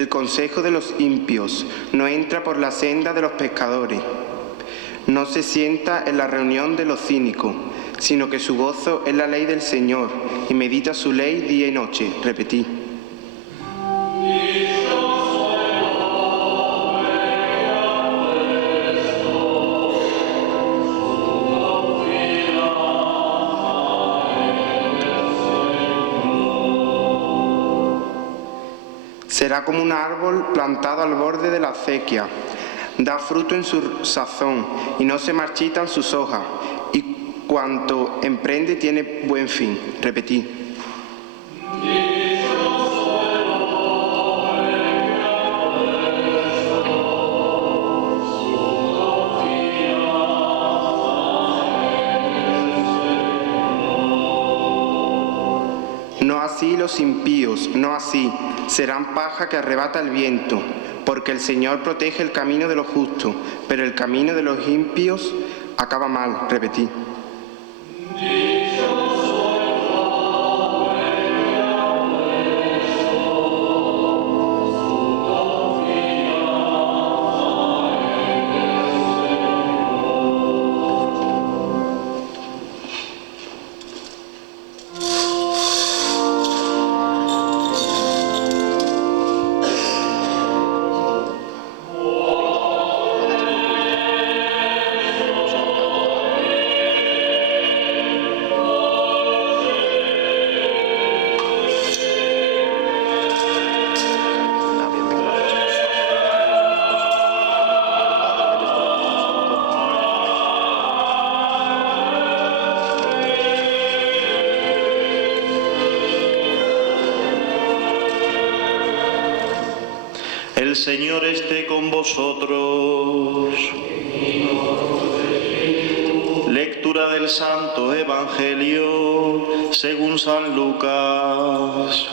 El consejo de los impios no entra por la senda de los pecadores. No se sienta en la reunión de los cínicos, sino que su gozo es la ley del Señor y medita su ley día y noche. Repetí. Será como un árbol plantado al borde de la acequia. Da fruto en su sazón y no se marchitan sus hojas. Y cuanto emprende tiene buen fin. Repetí. No así los impíos, no así. Serán paja que arrebata el viento, porque el Señor protege el camino de los justos, pero el camino de los impíos acaba mal. Repetí. El Señor esté con vosotros. Lectura del Santo Evangelio según San Lucas.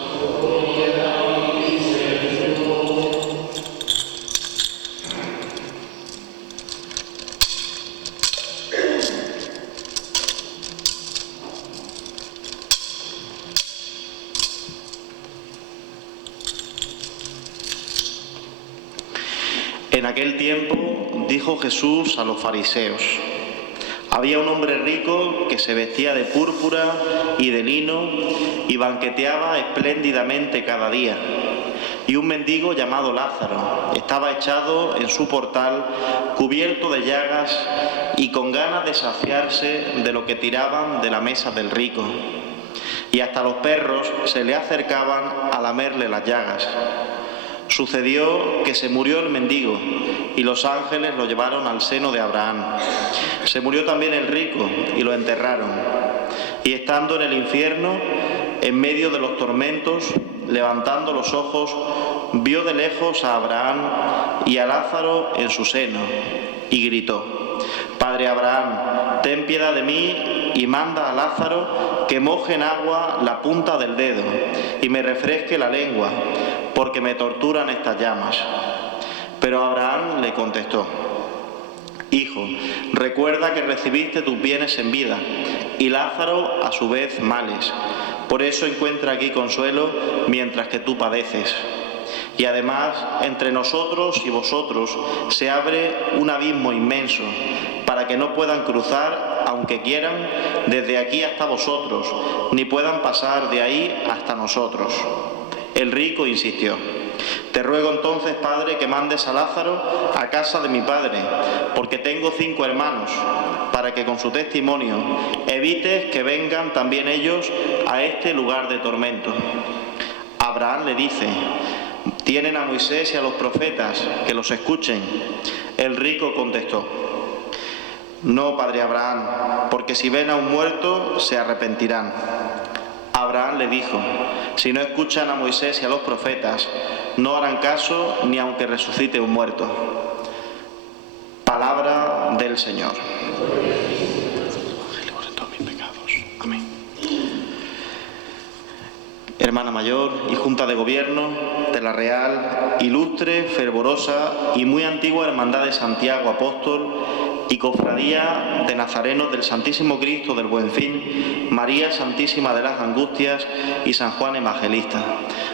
En aquel tiempo dijo Jesús a los fariseos: había un hombre rico que se vestía de púrpura y de lino y banqueteaba espléndidamente cada día. Y un mendigo llamado Lázaro estaba echado en su portal, cubierto de llagas y con ganas de saciarse de lo que tiraban de la mesa del rico. Y hasta los perros se le acercaban a lamerle las llagas. Sucedió que se murió el mendigo y los ángeles lo llevaron al seno de Abraham. Se murió también el rico y lo enterraron. Y estando en el infierno, en medio de los tormentos, levantando los ojos, vio de lejos a Abraham y a Lázaro en su seno y gritó: Padre Abraham, ten piedad de mí y manda a Lázaro que moje en agua la punta del dedo y me refresque la lengua, porque me torturan estas llamas. Pero Abraham le contestó: Hijo, recuerda que recibiste tus bienes en vida y Lázaro a su vez males. Por eso encuentra aquí consuelo mientras que tú padeces. Y además, entre nosotros y vosotros se abre un abismo inmenso, para que no puedan cruzar, aunque quieran, desde aquí hasta vosotros, ni puedan pasar de ahí hasta nosotros. El rico insistió: Te ruego entonces, Padre, que mandes a Lázaro a casa de mi padre, porque tengo 5 hermanos, para que con su testimonio evites que vengan también ellos a este lugar de tormento. Abraham le dice: Tienen a Moisés y a los profetas, que los escuchen. El rico contestó: No, padre Abraham, porque si ven a un muerto se arrepentirán. Abraham le dijo: Si no escuchan a Moisés y a los profetas, no harán caso ni aunque resucite un muerto. Palabra del Señor. Amén. Hermana mayor y Junta de Gobierno de la Real, Ilustre, Fervorosa y muy antigua Hermandad de Santiago Apóstol, y Cofradía de Nazarenos del Santísimo Cristo del Buen Fin, María Santísima de las Angustias y San Juan Evangelista.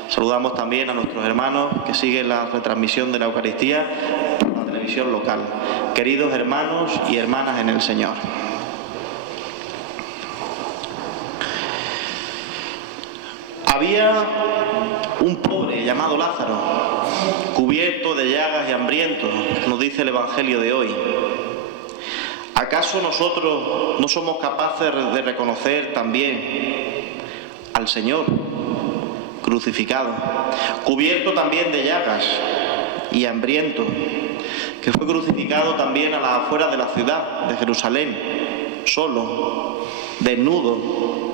Saludamos también a nuestros hermanos que siguen la retransmisión de la Eucaristía por la televisión local. Queridos hermanos y hermanas en el Señor. Había un pobre llamado Lázaro, cubierto de llagas y hambriento, nos dice el Evangelio de hoy. ¿Acaso nosotros no somos capaces de reconocer también al Señor crucificado, cubierto también de llagas y hambriento, que fue crucificado también a las afueras de la ciudad de Jerusalén, solo, desnudo,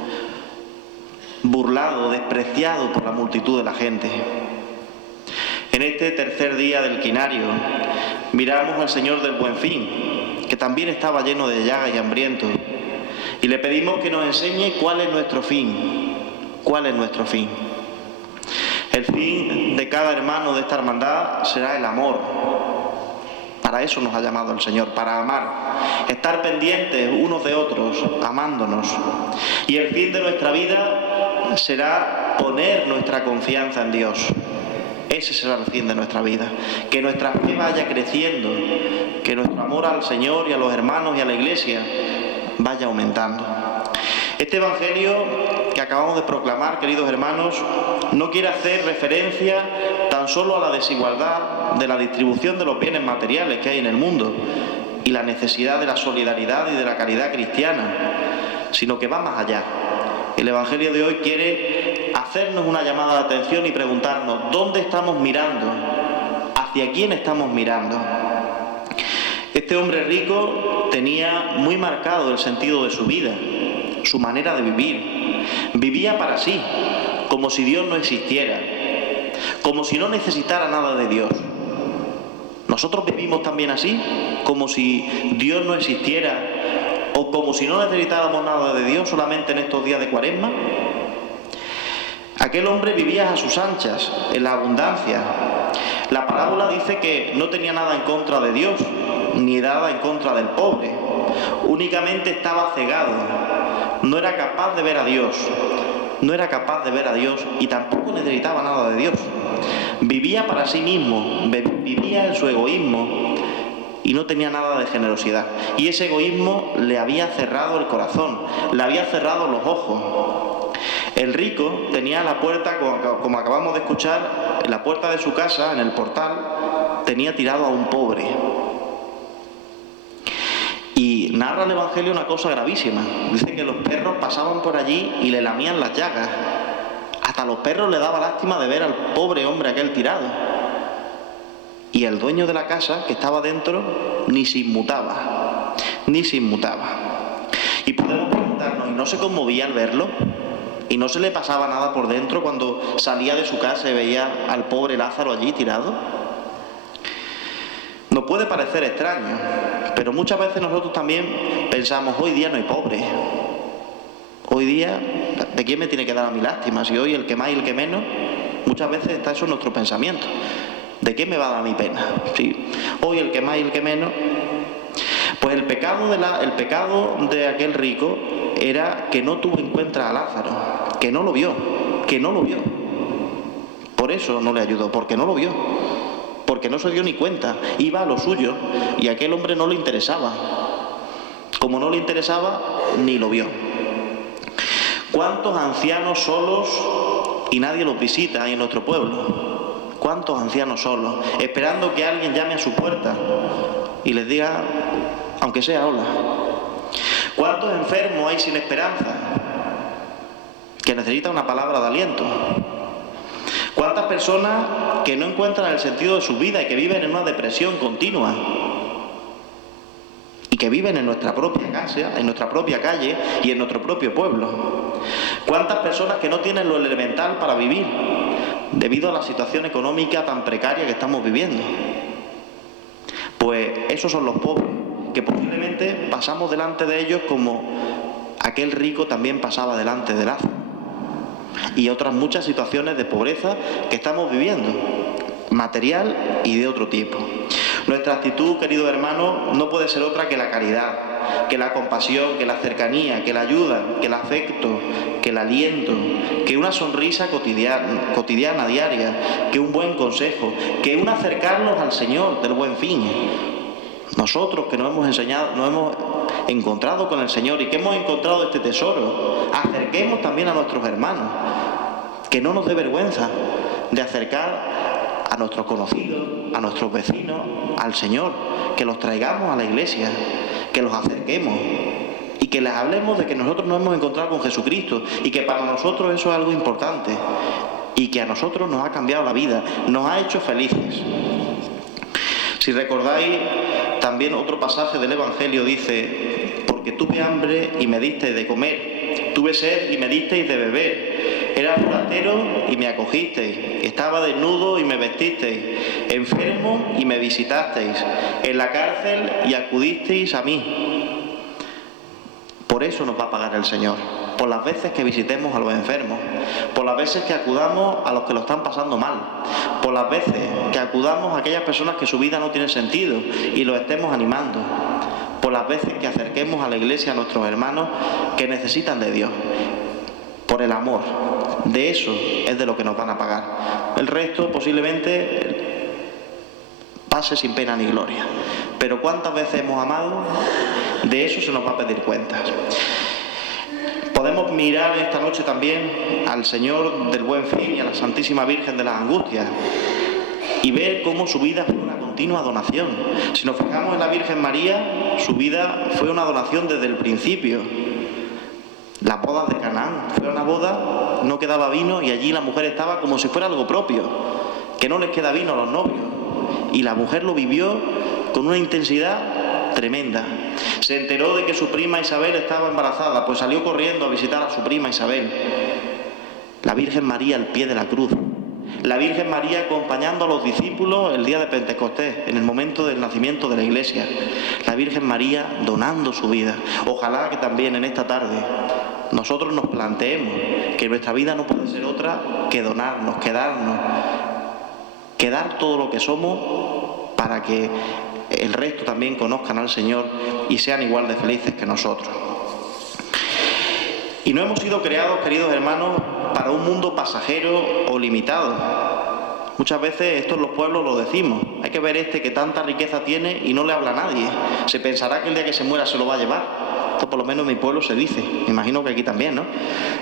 burlado, despreciado por la multitud de la gente? En este tercer día del quinario miramos al Señor del Buen Fin, que también estaba lleno de llagas y hambriento, y le pedimos que nos enseñe cuál es nuestro fin. ¿Cuál es nuestro fin? El fin de cada hermano de esta hermandad será el amor. Para eso nos ha llamado el Señor, para amar, estar pendientes unos de otros, amándonos. Y el fin de nuestra vida será poner nuestra confianza en Dios. Ese será el fin de nuestra vida, que nuestra fe vaya creciendo, que nuestro amor al Señor y a los hermanos y a la Iglesia vaya aumentando. Este Evangelio que acabamos de proclamar, queridos hermanos, no quiere hacer referencia tan solo a la desigualdad de la distribución de los bienes materiales que hay en el mundo y la necesidad de la solidaridad y de la caridad cristiana, sino que va más allá. El Evangelio de hoy quiere hacernos una llamada de atención y preguntarnos: ¿dónde estamos mirando? ¿Hacia quién estamos mirando? Este hombre rico tenía muy marcado el sentido de su vida, su manera de vivir. Vivía para sí, como si Dios no existiera, como si no necesitara nada de Dios. ¿Nosotros vivimos también así, como si Dios no existiera o como si no necesitáramos nada de Dios solamente en estos días de Cuaresma? Aquel hombre vivía a sus anchas, en la abundancia. La parábola dice que no tenía nada en contra de Dios, ni nada en contra del pobre. Únicamente estaba cegado. No era capaz de ver a Dios. No era capaz de ver a Dios y tampoco necesitaba nada de Dios. Vivía para sí mismo, vivía en su egoísmo y no tenía nada de generosidad. Y ese egoísmo le había cerrado el corazón, le había cerrado los ojos. El rico tenía la puerta, como acabamos de escuchar, en la puerta de su casa, en el portal, tenía tirado a un pobre. Y narra el Evangelio una cosa gravísima. Dice que los perros pasaban por allí y le lamían las llagas. Hasta a los perros le daba lástima de ver al pobre hombre aquel tirado. Y el dueño de la casa, que estaba dentro, ni se inmutaba. Ni se inmutaba. Y podemos preguntarnos, ¿y no se conmovía al verlo? ¿Y no se le pasaba nada por dentro cuando salía de su casa y veía al pobre Lázaro allí tirado? Nos puede parecer extraño, pero muchas veces nosotros también pensamos: hoy día no hay pobres. Hoy día, ¿de quién me tiene que dar a mí lástima? Si hoy el que más y el que menos, muchas veces está eso en nuestro pensamiento. ¿De qué me va a dar mi pena? Si hoy el que más y el que menos. Pues el pecado de aquel rico era que no tuvo en cuenta a Lázaro, que no lo vio. Por eso no le ayudó, porque no lo vio, porque no se dio ni cuenta, iba a lo suyo y a aquel hombre no le interesaba. Como no le interesaba, ni lo vio. ¿Cuántos ancianos solos y nadie los visita hay en nuestro pueblo? ¿Cuántos ancianos solos, esperando que alguien llame a su puerta y les diga, aunque sea hola? ¿Cuántos enfermos hay sin esperanza, que necesitan una palabra de aliento? ¿Cuántas personas que no encuentran el sentido de su vida y que viven en una depresión continua? Y que viven en nuestra propia casa, en nuestra propia calle y en nuestro propio pueblo. ¿Cuántas personas que no tienen lo elemental para vivir debido a la situación económica tan precaria que estamos viviendo? Pues esos son los pobres, que posiblemente pasamos delante de ellos como aquel rico también pasaba delante de Lázaro. Y otras muchas situaciones de pobreza que estamos viviendo, material y de otro tipo. Nuestra actitud, queridos hermanos, no puede ser otra que la caridad, que la compasión, que la cercanía, que la ayuda, que el afecto, que el aliento, que una sonrisa cotidiana, diaria, que un buen consejo, que un acercarnos al Señor del Buen Fin. Nosotros que nos hemos encontrado con el Señor y que hemos encontrado este tesoro, acerquemos también a nuestros hermanos, que no nos dé vergüenza de acercar a nuestros conocidos, a nuestros vecinos, al Señor, que los traigamos a la iglesia, que los acerquemos y que les hablemos de que nosotros nos hemos encontrado con Jesucristo y que para nosotros eso es algo importante y que a nosotros nos ha cambiado la vida, nos ha hecho felices. Si recordáis, también otro pasaje del Evangelio dice: porque tuve hambre y me disteis de comer, tuve sed y me disteis de beber, era forastero y me acogisteis, estaba desnudo y me vestisteis, enfermo y me visitasteis, en la cárcel y acudisteis a mí. Por eso nos va a pagar el Señor, por las veces que visitemos a los enfermos, por las veces que acudamos a los que lo están pasando mal, por las veces que acudamos a aquellas personas que su vida no tiene sentido y los estemos animando, por las veces que acerquemos a la iglesia a nuestros hermanos que necesitan de Dios, por el amor. De eso es de lo que nos van a pagar. El resto posiblemente pase sin pena ni gloria. Pero ¿cuántas veces hemos amado? De eso se nos va a pedir cuentas. Podemos mirar esta noche también al Señor del Buen Fin y a la Santísima Virgen de las Angustias y ver cómo su vida fue una continua donación. Si nos fijamos en la Virgen María, su vida fue una donación desde el principio. Las bodas de Canaán fue una boda, no quedaba vino y allí la mujer estaba como si fuera algo propio, que no les queda vino a los novios. Y la mujer lo vivió con una intensidad tremenda. Se enteró de que su prima Isabel estaba embarazada, pues salió corriendo a visitar a su prima Isabel. La Virgen María al pie de la cruz. La Virgen María acompañando a los discípulos el día de Pentecostés, en el momento del nacimiento de la Iglesia. La Virgen María donando su vida. Ojalá que también en esta tarde nosotros nos planteemos que nuestra vida no puede ser otra que donarnos, que dar todo lo que somos para que el resto también conozcan al Señor y sean igual de felices que nosotros. Y no hemos sido creados, queridos hermanos, para un mundo pasajero o limitado. Muchas veces esto en los pueblos lo decimos. Hay que ver este que tanta riqueza tiene y no le habla a nadie. Se pensará que el día que se muera se lo va a llevar. Esto por lo menos en mi pueblo se dice. Me imagino que aquí también, ¿no?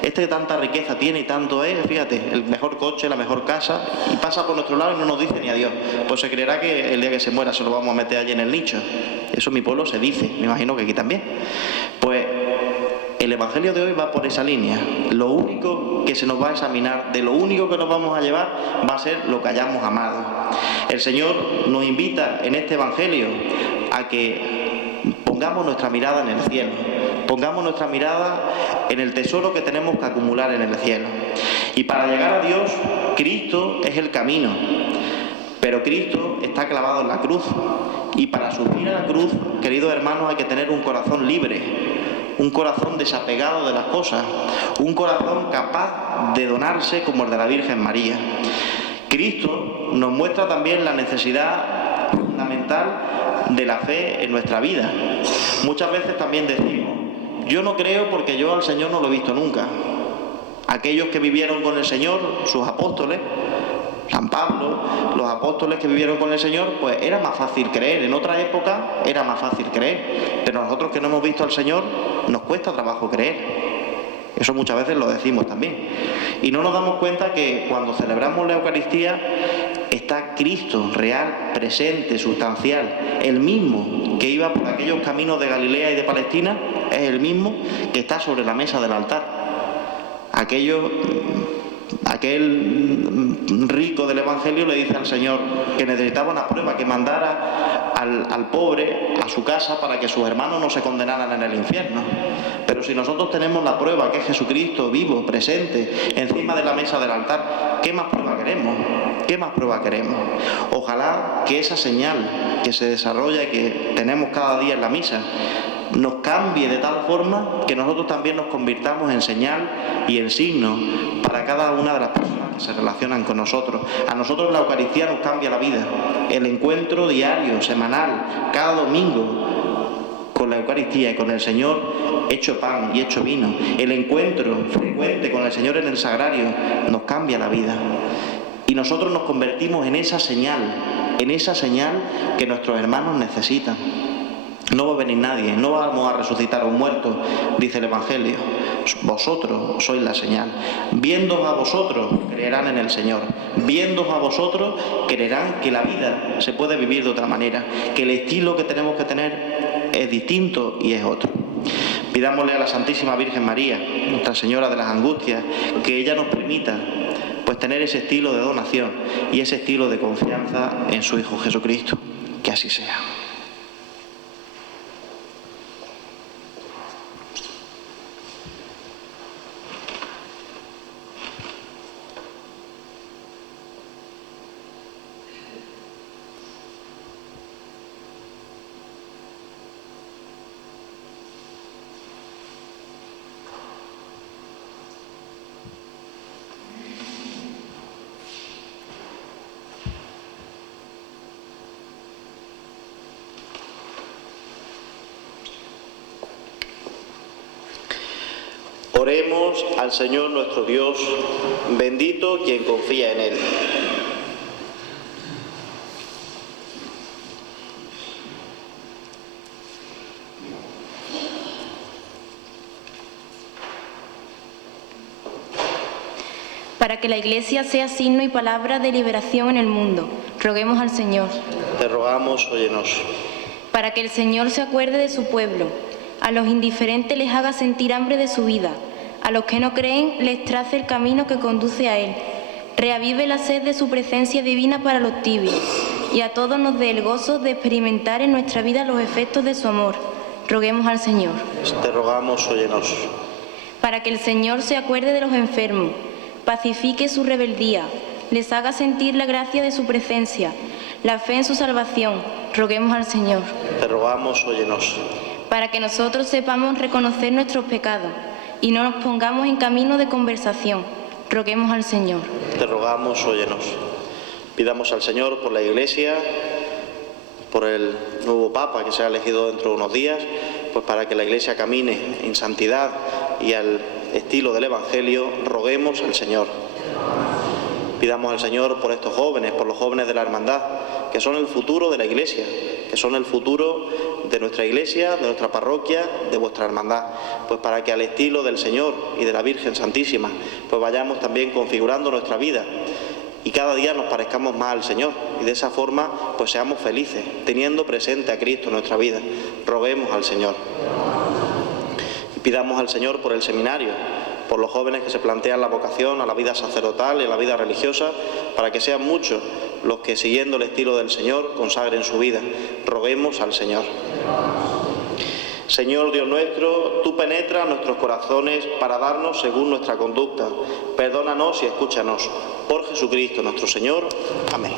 Este que tanta riqueza tiene y tanto es, fíjate, el mejor coche, la mejor casa, y pasa por nuestro lado y no nos dice ni adiós. Pues se creerá que el día que se muera se lo vamos a meter allí en el nicho. Eso en mi pueblo se dice. Me imagino que aquí también. Pues el Evangelio de hoy va por esa línea. Lo único que se nos va a examinar, de lo único que nos vamos a llevar, va a ser lo que hayamos amado. El Señor nos invita en este Evangelio a que pongamos nuestra mirada en el cielo, pongamos nuestra mirada en el tesoro que tenemos que acumular en el cielo. Y para llegar a Dios, Cristo es el camino, pero Cristo está clavado en la cruz. Y para subir a la cruz, queridos hermanos, hay que tener un corazón libre, un corazón desapegado de las cosas, un corazón capaz de donarse como el de la Virgen María. Cristo nos muestra también la necesidad fundamental de la fe en nuestra vida. Muchas veces también decimos: yo no creo porque yo al Señor no lo he visto nunca. Aquellos que vivieron con el Señor, sus apóstoles, San Pablo, los apóstoles que vivieron con el Señor, pues era más fácil creer. En otra época era más fácil creer, pero nosotros que no hemos visto al Señor nos cuesta trabajo creer. Eso muchas veces lo decimos también. Y no nos damos cuenta que cuando celebramos la Eucaristía está Cristo real, presente, sustancial. El mismo que iba por aquellos caminos de Galilea y de Palestina es el mismo que está sobre la mesa del altar. Aquel rico del Evangelio le dice al Señor que necesitaba una prueba, que mandara al pobre a su casa para que sus hermanos no se condenaran en el infierno. Pero si nosotros tenemos la prueba, que es Jesucristo vivo, presente, encima de la mesa del altar, ¿qué más prueba queremos? ¿Qué más prueba queremos? Ojalá que esa señal que se desarrolla y que tenemos cada día en la misa nos cambie de tal forma que nosotros también nos convirtamos en señal y en signo para cada una de las personas que se relacionan con nosotros. A nosotros la Eucaristía nos cambia la vida. El encuentro diario, semanal, cada domingo con la Eucaristía y con el Señor hecho pan y hecho vino, el encuentro frecuente con el Señor en el sagrario nos cambia la vida. Y nosotros nos convertimos en esa señal que nuestros hermanos necesitan. No va a venir nadie, no vamos a resucitar a un muerto, dice el Evangelio. Vosotros sois la señal. Viéndoos a vosotros, creerán en el Señor. Viéndoos a vosotros, creerán que la vida se puede vivir de otra manera, que el estilo que tenemos que tener es distinto y es otro. Pidámosle a la Santísima Virgen María, Nuestra Señora de las Angustias, que ella nos permita pues tener ese estilo de donación y ese estilo de confianza en su Hijo Jesucristo. Que así sea. Oremos al Señor nuestro Dios, bendito quien confía en Él. Para que la Iglesia sea signo y palabra de liberación en el mundo, roguemos al Señor. Te rogamos, óyenos. Para que el Señor se acuerde de su pueblo, a los indiferentes les haga sentir hambre de su vida, a los que no creen les trace el camino que conduce a Él, reavive la sed de su presencia divina para los tibios, y a todos nos dé el gozo de experimentar en nuestra vida los efectos de su amor. Roguemos al Señor. Te rogamos, óyenos. Para que el Señor se acuerde de los enfermos, pacifique su rebeldía, les haga sentir la gracia de su presencia, la fe en su salvación. Roguemos al Señor. Te rogamos, óyenos. Para que nosotros sepamos reconocer nuestros pecados y no nos pongamos en camino de conversación. Roguemos al Señor. Te rogamos, óyenos. Pidamos al Señor por la Iglesia, por el nuevo Papa que será elegido dentro de unos días, pues para que la Iglesia camine en santidad y al estilo del Evangelio. Roguemos al Señor. Pidamos al Señor por estos jóvenes, por los jóvenes de la hermandad, que son el futuro de la Iglesia, que son el futuro de nuestra Iglesia, de nuestra parroquia, de vuestra hermandad, pues para que al estilo del Señor y de la Virgen Santísima, pues vayamos también configurando nuestra vida y cada día nos parezcamos más al Señor, y de esa forma pues seamos felices, teniendo presente a Cristo en nuestra vida. Roguemos al Señor. Y pidamos al Señor por el seminario, por los jóvenes que se plantean la vocación a la vida sacerdotal y a la vida religiosa, para que sean muchos los que, siguiendo el estilo del Señor, consagren su vida. Roguemos al Señor. Señor Dios nuestro, tú penetras nuestros corazones para darnos según nuestra conducta. Perdónanos y escúchanos. Por Jesucristo nuestro Señor. Amén.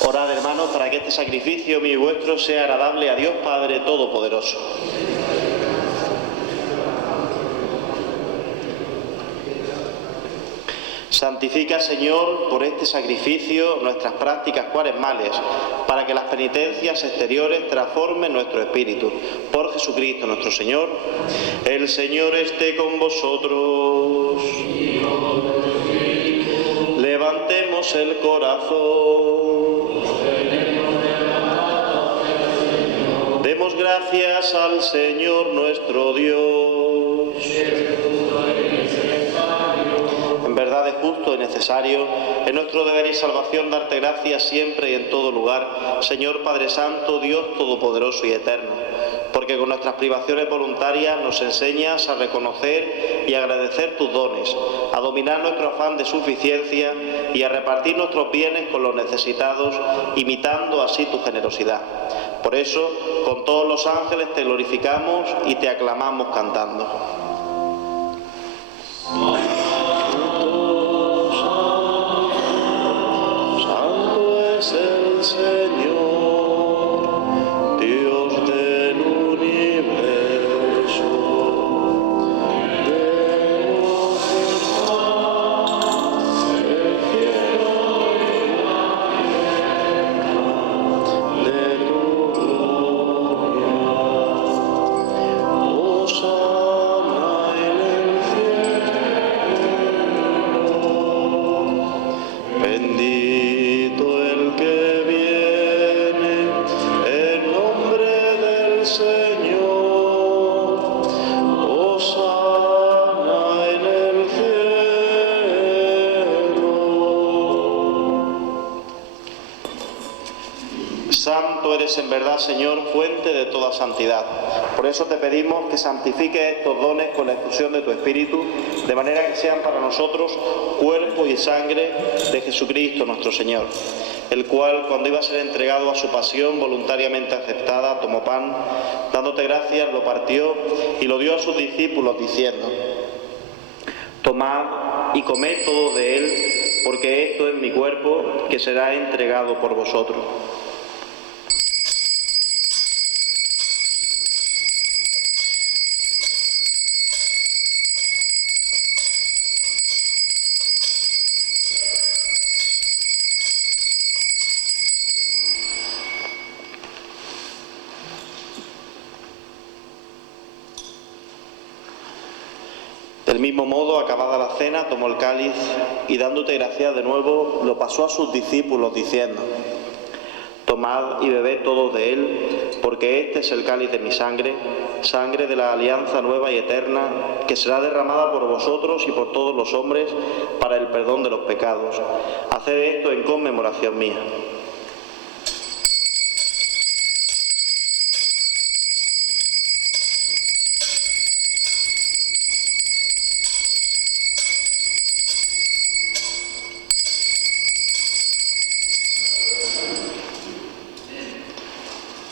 Orad, hermanos, para que este sacrificio mío y vuestro sea agradable a Dios Padre Todopoderoso. Santifica, Señor, por este sacrificio nuestras prácticas cuaresmales, para que las penitencias exteriores transformen nuestro espíritu. Por Jesucristo nuestro Señor. El Señor esté con vosotros. Levantemos el corazón. Demos gracias al Señor nuestro Dios. En verdad es justo y necesario, es nuestro deber y salvación darte gracias siempre y en todo lugar, Señor Padre Santo, Dios Todopoderoso y Eterno, porque con nuestras privaciones voluntarias nos enseñas a reconocer y agradecer tus dones, a dominar nuestro afán de suficiencia y a repartir nuestros bienes con los necesitados, imitando así tu generosidad. Por eso, con todos los ángeles te glorificamos y te aclamamos cantando. El Señor, Dios del universo, demos el cielo y la tierra de tu gloria. Hosana en el cielo, bendito el que viene en nombre del Señor, hosana en el cielo. Santo eres en verdad, Señor, fuente de toda santidad. Por eso te pedimos que santifiques estos dones con la efusión de tu Espíritu, de manera que sean para nosotros cuerpo y sangre de Jesucristo nuestro Señor, el cual, cuando iba a ser entregado a su pasión voluntariamente aceptada, tomó pan, dándote gracias, lo partió y lo dio a sus discípulos, diciendo: tomad y comed todo de él, porque esto es mi cuerpo, que será entregado por vosotros. Del mismo modo, acabada la cena, tomó el cáliz y dándote gracias de nuevo, lo pasó a sus discípulos diciendo: tomad y bebed todos de él, porque este es el cáliz de mi sangre, sangre de la alianza nueva y eterna, que será derramada por vosotros y por todos los hombres para el perdón de los pecados. Haced esto en conmemoración mía.